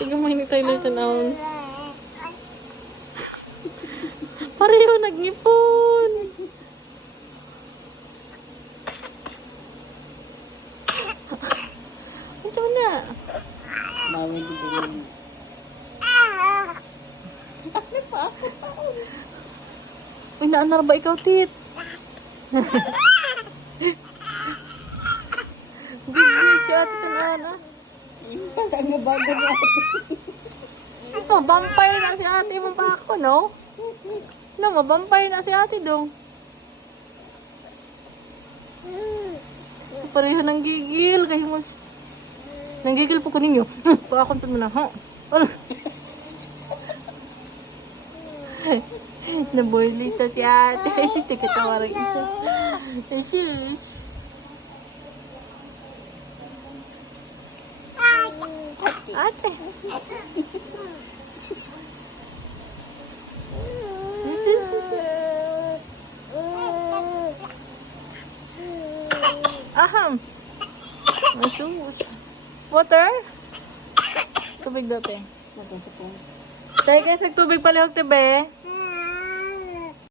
Sige mo, hindi tayo lang tanawon. Pareho nagngipon. Ito na. Bawal din yun. Uy, naanar ba ikaw, Tit? Big si ate tanaan, ah. Saan mo bago niya? Vampire na si ate mo ba ako, no? No, vampire na si ate dong. Pareho nang gigil. Kayo mas... Nanggigil po ko ninyo. Pakakon pa mo na, ha? Naboylista si ate. Ay, sis, di katawarang isa. Ay, sis. Ate. Sis. Aham. Masus. Water? Tubig dati. Ito sa pong. Tayo guys, nagtubig palihog, tibe.